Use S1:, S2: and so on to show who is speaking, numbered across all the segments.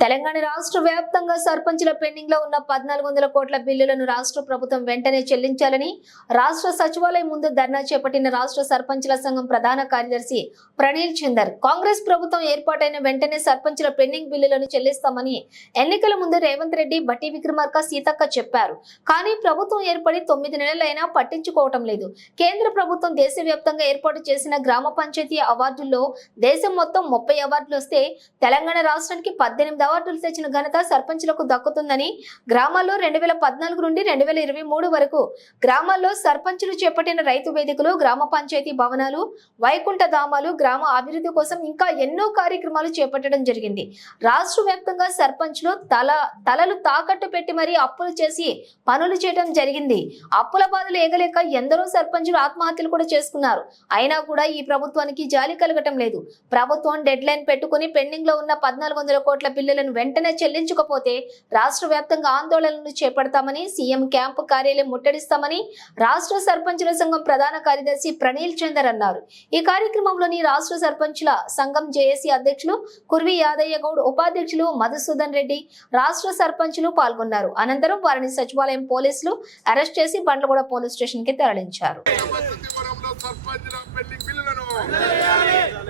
S1: తెలంగాణ రాష్ట్ర వ్యాప్తంగా సర్పంచుల పెండింగ్లో ఉన్న పద్నాలుగు వందల కోట్ల బిల్లులను రాష్ట్ర ప్రభుత్వం వెంటనే చెల్లించాలని రాష్ట్ర సచివాలయం ముందు ధర్నా చేపట్టిన రాష్ట్ర సర్పంచుల సంఘం ప్రధాన కార్యదర్శి ప్రణీల్ చందర్. కాంగ్రెస్ ప్రభుత్వం ఏర్పాటైన వెంటనే సర్పంచుల పెండింగ్ బిల్లులను చెల్లిస్తామని ఎన్నికల ముందు రేవంత్ రెడ్డి బట్టి విక్రమార్క సీతక్క చెప్పారు. కానీ ప్రభుత్వం ఏర్పడి తొమ్మిది నెలలైనా పట్టించుకోవటం లేదు. కేంద్ర ప్రభుత్వం దేశవ్యాప్తంగా ఏర్పాటు చేసిన గ్రామ పంచాయతీ అవార్డుల్లో దేశం మొత్తం ముప్పై అవార్డులు వస్తే తెలంగాణ రాష్ట్రానికి పద్దెనిమిది అవార్డులు తెచ్చిన ఘనత సర్పంచులకు దక్కుతుందని గ్రామాల్లో రెండు వేల పద్నాలుగు నుండి రెండు వేల ఇరవై మూడు వరకు గ్రామాల్లో సర్పంచులు చేపట్టిన రైతు వేదికలు గ్రామ పంచాయతీ భవనాలు వైకుంఠ ధామాలు గ్రామ అభివృద్ధి కోసం ఇంకా ఎన్నో కార్యక్రమాలు చేపట్టడం జరిగింది. రాష్ట్ర వ్యాప్తంగా సర్పంచులు తల తలలు తాకట్టు పెట్టి మరీ అప్పులు చేసి పనులు చేయడం జరిగింది. అప్పుల బాధలు ఏగలేక ఎందరో సర్పంచులు ఆత్మహత్యలు కూడా చేసుకున్నారు. అయినా కూడా ఈ ప్రభుత్వానికి జాలి కలగటం లేదు. ప్రభుత్వం డెడ్ లైన్ పెట్టుకుని పెండింగ్లో ఉన్న పద్నాలుగు వందల కోట్ల బిల్లులను వెంటనే చెల్లించకపోతే రాష్ట్ర వ్యాప్తంగా ఆందోళనలు చేపడతామని సీఎం క్యాంపు కార్యాలయం ముట్టడిస్తామని రాష్ట్ర సర్పంచుల సంఘం ప్రధాన కార్యదర్శి ప్రణీల్ చందర్ అన్నారు. ఈ కార్యక్రమంలోని రాష్ట్ర సర్పంచుల సంఘం జేఏసీ అధ్యక్షులు కుర్వి యాదయ్య గౌడ్ ఉపాధ్యక్షులు మధుసూదన్ రెడ్డి రాష్ట్ర సర్పంచులు పాల్గొన్నారు. అనంతరం వారిని సచివాలయం పోలీసులు అరెస్ట్ చేసి బండ్లగూడ పోలీస్ స్టేషన్కి తరలించారు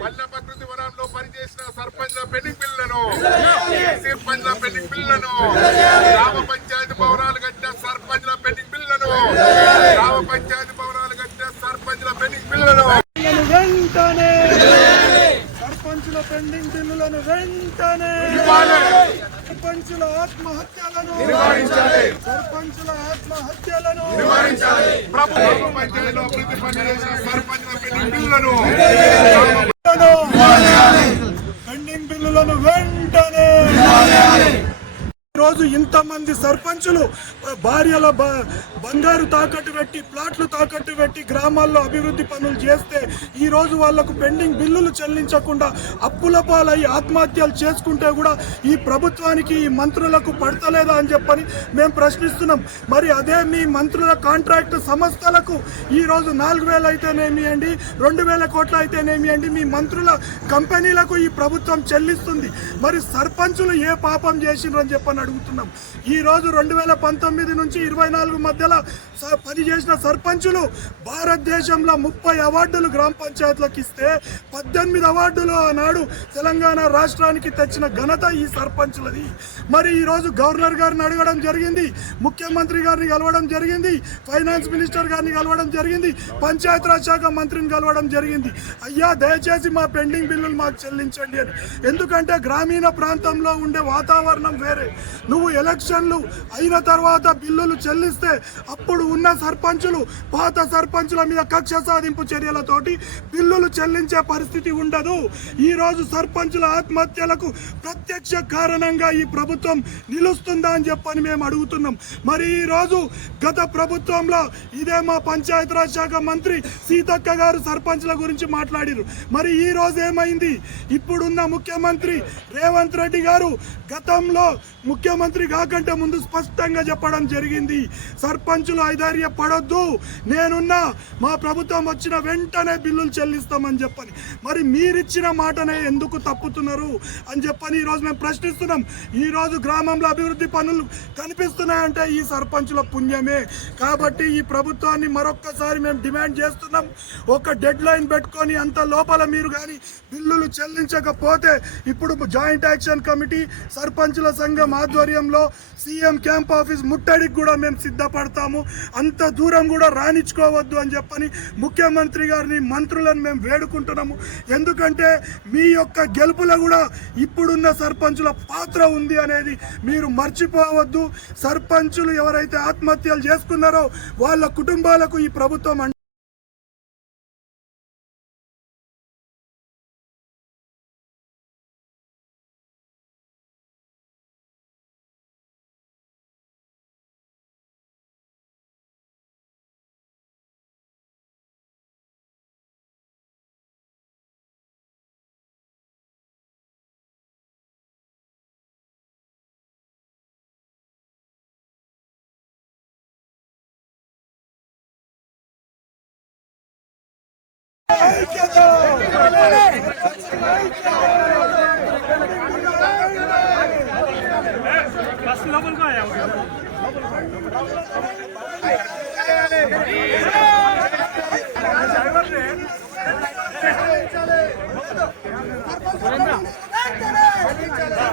S2: పల్లె ప్రకృతి పనిచేసిన సర్పంచ్ల పెండింగ్ బిల్లులను సర్పంచ్ల పెండింగ్ బిల్లులను గ్రామ పంచాయతీ భవనాలు కట్టిన సర్పంచ్ల పెండింగ్ బిల్లులను గ్రామ పంచాయతీ భవనాలు కట్టిన సర్పంచ్ల పెండింగ్ బిల్లులను
S3: వెంటనే సర్పంచుల పెండింగ్ బిల్లులను వెంటనే సర్పంచుల ఆత్మహత్యలను సర్పంచుల ఆత్మహత్యలను
S2: ప్రభుత్వ పంచాయతీలో పనిచేసిన సర్పంచ్ల పెండింగ్ బిల్లులను
S3: రోజు ఇంతమంది సర్పంచులు భార్యల బ- బంగారు తాకట్టు పెట్టి ప్లాట్లు తాకట్టు పెట్టి గ్రామాల్లో అభివృద్ధి పనులు చేస్తే ఈరోజు వాళ్ళకు పెండింగ్ బిల్లులు చెల్లించకుండా అప్పుల పాలై ఆత్మహత్యలు చేసుకుంటే కూడా ఈ ప్రభుత్వానికి ఈ మంత్రులకు పడతలేదా అని చెప్పని మేము ప్రశ్నిస్తున్నాం. మరి అదే మీ మంత్రుల కాంట్రాక్ట్ సంస్థలకు ఈరోజు నాలుగు వేలు అయితేనేమి అండి? రెండు వేల కోట్లు అయితేనేమి అండి? మీ మంత్రుల కంపెనీలకు ఈ ప్రభుత్వం చెల్లిస్తుంది. మరి సర్పంచులు ఏ పాపం చేసిండ్రు అని చెప్పని అడుగుతున్నాం ఈరోజు రెండు వేల పంతొమ్మిది నుంచి ఇరవై నాలుగు మధ్యలో స- పనిచేసిన సర్పంచులు భారతదేశంలో ముప్పై అవార్డులు గ్రామ పంచాయతీలకు ఇస్తే పద్దెనిమిది అవార్డులు ఆనాడు తెలంగాణ రాష్ట్రానికి తెచ్చిన ఘనత ఈ సర్పంచులది. మరి ఈరోజు గవర్నర్ గారిని అడగడం జరిగింది ముఖ్యమంత్రి గారిని కలవడం జరిగింది ఫైనాన్స్ మినిస్టర్ గారిని కలవడం జరిగింది పంచాయతీరాజ్ శాఖ మంత్రిని కలవడం జరిగింది. అయ్యా దయచేసి మా పెండింగ్ బిల్లులు మాకు చెల్లించండి అని. ఎందుకంటే గ్రామీణ ప్రాంతంలో ఉండే వాతావరణం వేరే. నువ్వు ఎలక్షన్లు అయిన తర్వాత బిల్లులు చెల్లిస్తే అప్పుడు ఉన్న సర్పంచులు పాత సర్పంచుల మీద కక్ష సాధింపు చర్యలతోటి బిల్లులు చెల్లించే పరిస్థితి ఉండదు. ఈరోజు సర్పంచుల ఆత్మహత్యలకు ప్రత్యక్ష కారణంగా ఈ ప్రభుత్వం నిలుస్తుందా అని చెప్పని మేము అడుగుతున్నాం. మరి ఈరోజు గత ప్రభుత్వంలో ఇదే మా పంచాయతీరాజ్ శాఖ మంత్రి సీతక్క గారు సర్పంచ్ల గురించి మాట్లాడారు. మరి ఈ రోజు ఏమైంది? ఇప్పుడున్న ముఖ్యమంత్రి రేవంత్ రెడ్డి గారు గతంలో ముఖ్యమంత్రి కాకంటే ముందు స్పష్టంగా చెప్పడం జరిగింది. సర్పంచులు ఐదార్య పడొద్దు నేనున్నా మా ప్రభుత్వం వచ్చిన వెంటనే బిల్లులు చెల్లిస్తామని చెప్పని. మరి మీరిచ్చిన మాటనే ఎందుకు తప్పుతున్నారు అని చెప్పని ఈరోజు మేము ప్రశ్నిస్తున్నాం. ఈరోజు గ్రామంలో అభివృద్ధి పనులు కనిపిస్తున్నాయంటే ఈ సర్పంచుల పుణ్యమే. కాబట్టి ఈ ప్రభుత్వాన్ని మరొక్కసారి మేము డిమాండ్ చేస్తున్నాం. ఒక డెడ్ లైన్ పెట్టుకొని అంత లోపల మీరు కానీ బిల్లులు చెల్లించకపోతే ఇప్పుడు జాయింట్ యాక్షన్ కమిటీ సర్పంచుల సంఘం ఆధ్వర్యంలో సీఎం క్యాంప్ ఆఫీస్ ముట్టడికి కూడా మేము సిద్ధపడతాము. అంత దూరం కూడా రాణించుకోవద్దు అని చెప్పని ముఖ్యమంత్రి గారిని మంత్రులను మేము వేడుకుంటున్నాము. ఎందుకంటే మీ యొక్క గెలుపులో కూడా ఇప్పుడున్న సర్పంచుల పాత్ర ఉంది అనేది మీరు మర్చిపోవద్దు. సర్పంచులు ఎవరైతే ఆత్మహత్యలు చేసుకున్నారో వాళ్ళ కుటుంబాలకు ఈ ప్రభుత్వం Hey, hey, hey.